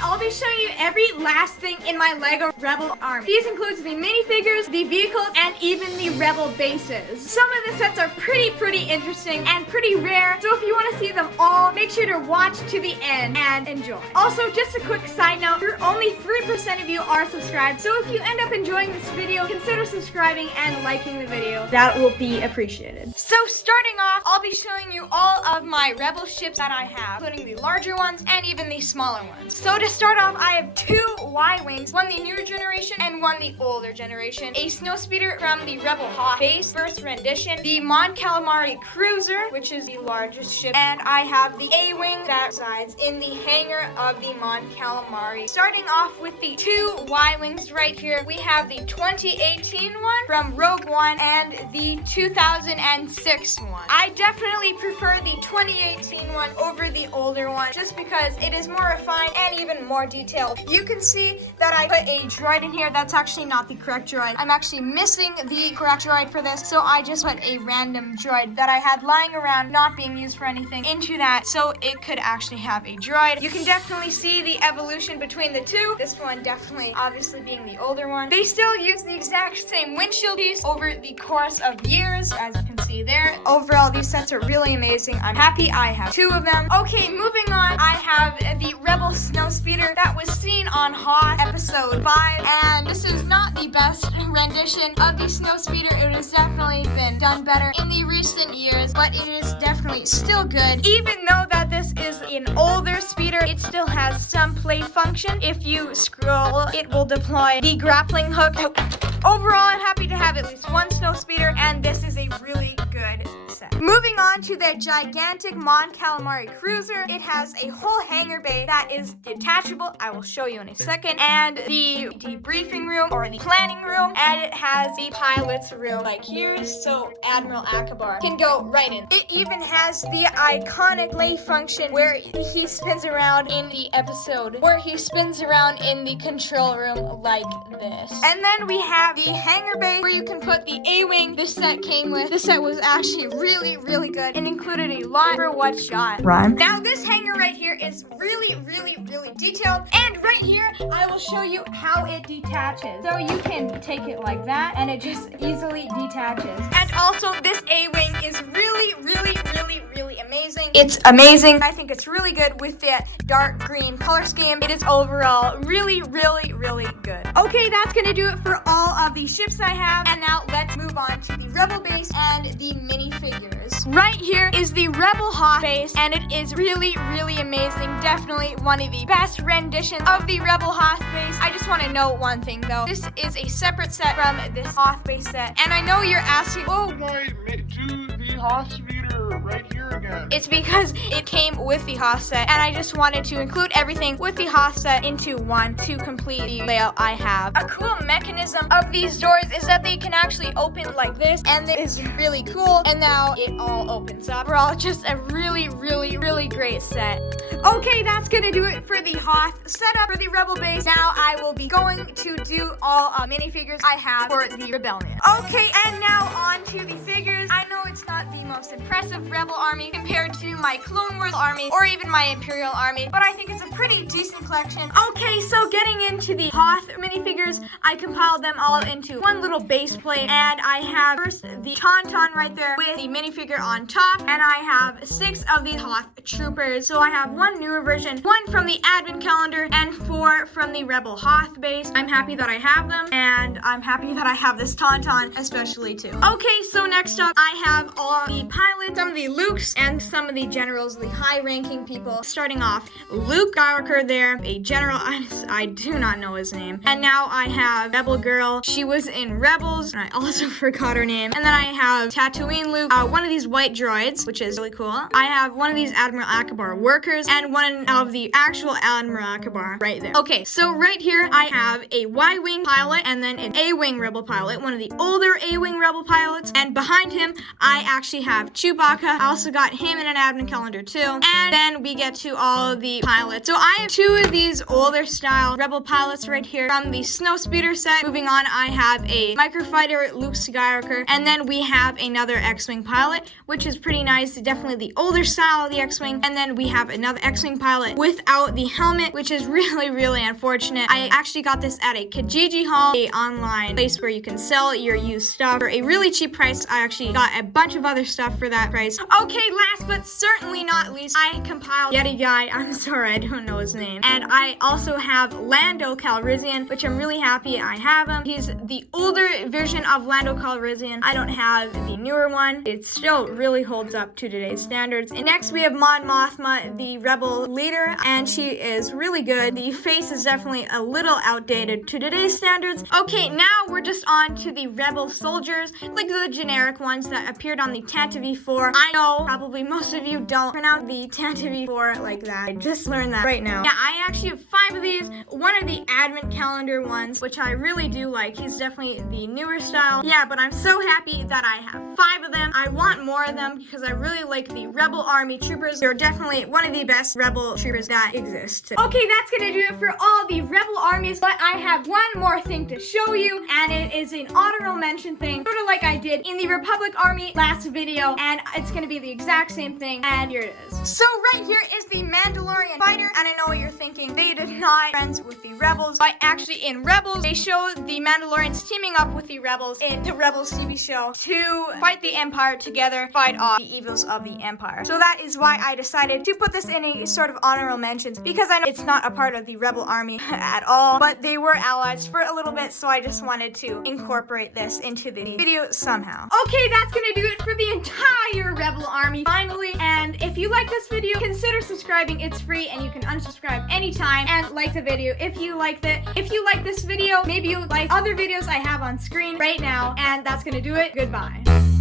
I'll be showing you every last thing in my Lego Rebel army. These includes the minifigures, the vehicles, and even the Rebel bases. Some of the sets are pretty interesting and pretty rare, so if you want to see them all, make sure to watch to the end and enjoy. Also, just a quick side note, only 3% of you are subscribed, so if you end up enjoying this video, consider subscribing and liking the video. That will be appreciated. So starting off, I'll be showing you all of my Rebel ships that I have, including the larger ones and even the smaller ones. So to start off, I have two Y-Wings, one the newer generation and one the older generation. A Snowspeeder from the Rebel Hawk base, first rendition. The Mon Calamari Cruiser, which is the largest ship. And I have the A-Wing that resides in the hangar of the Mon Calamari. Starting off with the two Y-Wings right here, we have the 2018 one from Rogue One and the 2006 one. I definitely prefer the 2018 one over the older one just because it is more refined and even more detailed. You can see that I put a droid in here. That's actually not the correct droid. I'm actually missing the correct droid for this, so I just put a random droid that I had lying around not being used for anything into that so it could actually have a droid. You can definitely see the evolution between the two. This one definitely obviously being the older one. They still use the exact same windshield piece over the course of years, as you can see there. Overall, these sets are really amazing. I'm happy I have two of them. Okay, moving on, I have the Rebel Snowspeeder that was seen on Hoth episode 5, and this is not the best rendition of the Snowspeeder. It has definitely been done better in the recent years, but it is definitely still good. Even though that this is an older speeder, it still has some play function. If you scroll, it will deploy the grappling hook. Overall, I'm happy to have at least one Snowspeeder, and this is a really good set. Moving on to the gigantic Mon Calamari Cruiser. It has a whole hangar bay that is detachable. I will show you in a second. And the debriefing room or the planning room. And it has the pilot's room like here, so Admiral Akbar can go right in. It even has the iconic lay function where he spins around in the episode, where he spins around in the control room like this. And then we have the hangar bay where you can put the A-Wing this set came with. This set was actually really good and included a lot for what shot. Rhyme. Now this hangar right here is really detailed, and right here I will show you how it detaches. So you can take it like that and it just easily detaches. And also this A-Wing is really amazing. It's amazing. I think it's really good with the dark green color scheme. It is overall really good. Okay, that's gonna do it for all of the ships I have, and now let's move on to the Rebel base and the minifigures. Right here is the Rebel Hawk base, and it is really amazing. Definitely one of the best renditions of the Rebel Hoth base. I just want to note one thing though. This is a separate set from this Hoth base set, and I know you're asking, oh, why do the Hoth speeder right here again? It's because it came with the Hoth set, and I just wanted to include everything with the Hoth set into one to complete the layout I have. A cool mechanism of these doors is that they can actually open like this, and it is really cool, and now it all opens up. Overall, just a really great set. Okay, that's gonna do it for the Hoth setup for the Rebel base. Now I will be going to do all minifigures I have for the Rebellion. Okay, and now on to the figures. I know it's not the most impressive Rebel army compared to my Clone Wars army or even my Imperial army, but I think it's a pretty decent collection. Okay, so getting into the Hoth minifigures, I compiled them all into one little base plate, and I have first the Tauntaun right there with the minifigure on top, and I have 6 of the Hoth troopers. So I have one newer version, one from the advent calendar, and 4 from the Rebel Hoth base. I'm happy that I have them, and I'm happy that I have this Tauntaun especially too. Okay, so next up I have all the pilots, some of the Lukes, and some of the generals, the high-ranking people. Starting off, Luke Skywalker there, a general, I do not know his name. And now I have Rebel Girl. She was in Rebels, and I also forgot her name. And then I have Tatooine Luke, one of these white droids, which is really cool. I have one of these Admiral Akbar workers, and one of the actual Admiral Akbar right there. Okay, so right here I have a Y-Wing pilot, and then an A-Wing Rebel pilot, one of the older A-Wing Rebel pilots. And behind him, I actually have Chewbacca. I also got him in an advent calendar too. And then we get to all of the pilots. So I have two of these older style Rebel pilots right here from the Snowspeeder set. Moving on, I have a microfighter Luke Skywalker, and then we have another X-Wing pilot, which is pretty nice. Definitely the older style of the X-Wing. And then we have another X-Wing pilot without the helmet, which is really unfortunate. I actually got this at a Kijiji haul, a online place where you can sell your used stuff for a really cheap price. I actually got a bunch of other stuff for that price. Okay, last but certainly not least, I compiled Yeti guy. I'm sorry, I don't know his name. And I also have Lando Calrissian, which I'm really happy I have him. He's the older version of Lando Calrissian. I don't have the newer one. It still really holds up to today's standards. And next we have Mon Mothma, the Rebel leader, and she is really good. The face is definitely a little outdated to today's standards. Okay, now we're just on to the Rebel soldiers, like the generic ones that appeared on the Tantive 4. I know probably most of you don't pronounce the Tantive 4 like that. I just learned that right now. Yeah, I actually have 5 of these. One of the advent calendar ones, which I really do like. He's definitely the newer style. Yeah, but I'm so happy that I have 5 of them. I want more of them because I really like the Rebel Army troopers. They're definitely one of the best Rebel troopers that exist. Okay, that's gonna do it for all the Rebel armies, but I have one more thing to show you, and it is an honorable mention thing, sort of like I did in the Republic Army last video, and it's gonna be the exact same thing, and here it is. So right here is the Mandalorian fighter, and I know what you're thinking. They did not friends with the Rebels, but actually in Rebels, they show the Mandalorians teaming up with the Rebels in the Rebels TV show to fight the Empire together, fight off the evils of the Empire. So that is why I decided to put this in a sort of honorable mentions, because I know it's not a part of the Rebel Army at all, but they were allies for a little bit, so I just wanted to incorporate this into the video somehow. Okay, that's gonna do it for the entire Rebel Army, finally. And if you like this video, consider subscribing. It's free, and you can unsubscribe anytime, and like the video if you liked it. If you like this video, maybe you'll like other videos I have on screen right now, and that's gonna do it. Goodbye.